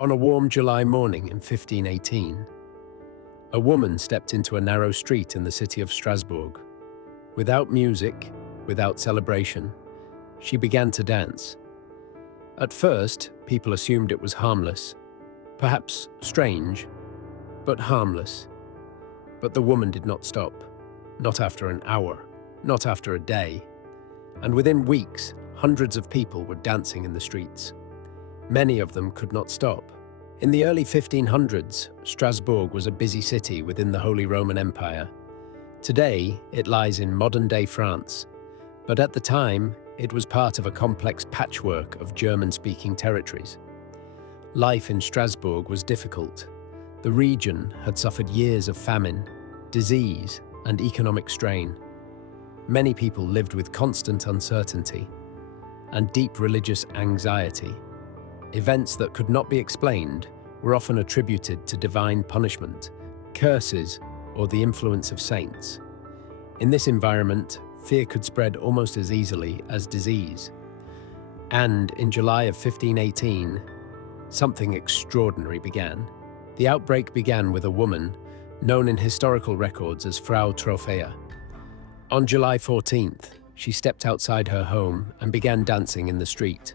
On a warm July morning in 1518, a woman stepped into a narrow street in the city of Strasbourg. Without music, without celebration, she began to dance. At first, people assumed it was harmless, perhaps strange, but harmless. But the woman did not stop, not after an hour, not after a day. And within weeks, hundreds of people were dancing in the streets. Many of them could not stop. In the early 1500s, Strasbourg was a busy city within the Holy Roman Empire. Today, it lies in modern-day France, but at the time, it was part of a complex patchwork of German-speaking territories. Life in Strasbourg was difficult. The region had suffered years of famine, disease, and economic strain. Many people lived with constant uncertainty and deep religious anxiety. Events that could not be explained were often attributed to divine punishment, curses, or the influence of saints. In this environment, fear could spread almost as easily as disease. And in July of 1518, something extraordinary began. The outbreak began with a woman known in historical records as Frau Troffea. On July 14th, she stepped outside her home and began dancing in the street.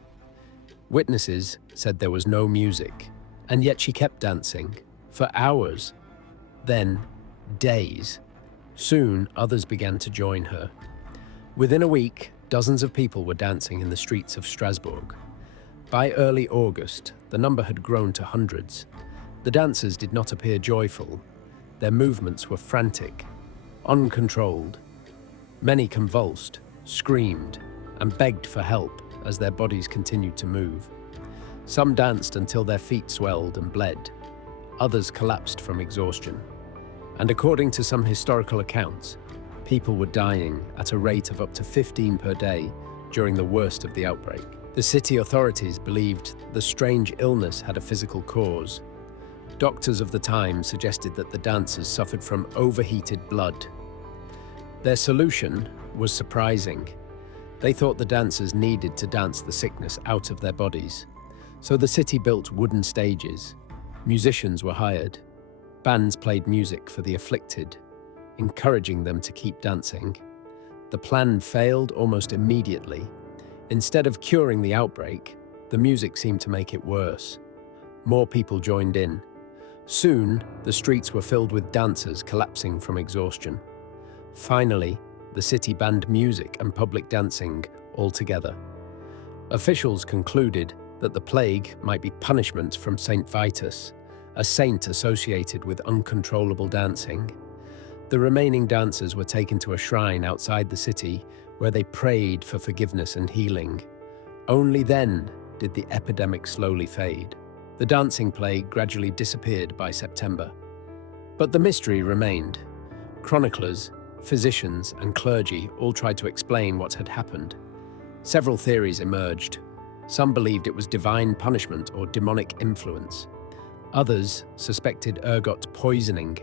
Witnesses said there was no music, and yet she kept dancing for hours, then days. Soon, others began to join her. Within a week, dozens of people were dancing in the streets of Strasbourg. By early August, the number had grown to hundreds. The dancers did not appear joyful. Their movements were frantic, uncontrolled. Many convulsed, screamed, and begged for help as their bodies continued to move. Some danced until their feet swelled and bled. Others collapsed from exhaustion. And according to some historical accounts, people were dying at a rate of up to 15 per day during the worst of the outbreak. The city authorities believed the strange illness had a physical cause. Doctors of the time suggested that the dancers suffered from overheated blood. Their solution was surprising. They thought the dancers needed to dance the sickness out of their bodies. So the city built wooden stages. Musicians were hired. Bands played music for the afflicted, encouraging them to keep dancing. The plan failed almost immediately. Instead of curing the outbreak, the music seemed to make it worse. More people joined in. Soon, the streets were filled with dancers collapsing from exhaustion. Finally, the city banned music and public dancing altogether. Officials concluded that the plague might be punishment from Saint Vitus, a saint associated with uncontrollable dancing. The remaining dancers were taken to a shrine outside the city where they prayed for forgiveness and healing. Only then did the epidemic slowly fade. The dancing plague gradually disappeared by September. But the mystery remained. Chroniclers, physicians, and clergy all tried to explain what had happened. Several theories emerged. Some believed it was divine punishment or demonic influence. Others suspected ergot poisoning,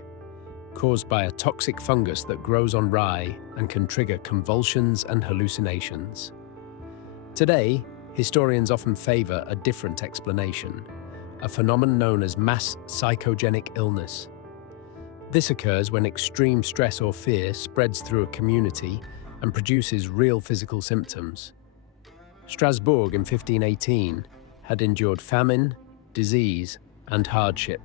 caused by a toxic fungus that grows on rye and can trigger convulsions and hallucinations. Today, historians often favor a different explanation, a phenomenon known as mass psychogenic illness. This occurs when extreme stress or fear spreads through a community and produces real physical symptoms. Strasbourg in 1518 had endured famine, disease, and hardship.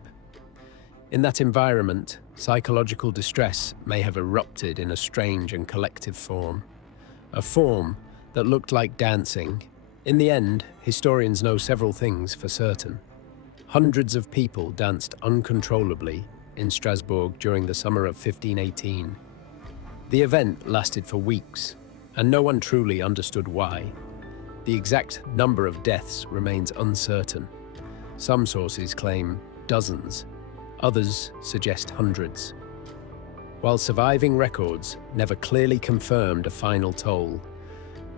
In that environment, psychological distress may have erupted in a strange and collective form, a form that looked like dancing. In the end, historians know several things for certain. Hundreds of people danced uncontrollably in Strasbourg during the summer of 1518. The event lasted for weeks, and no one truly understood why. The exact number of deaths remains uncertain. Some sources claim dozens, others suggest hundreds. While surviving records never clearly confirmed a final toll,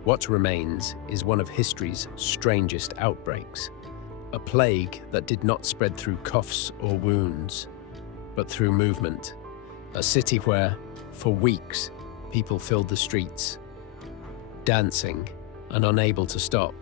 what remains is one of history's strangest outbreaks, a plague that did not spread through coughs or wounds, but through movement. A city where, for weeks, people filled the streets, dancing and unable to stop.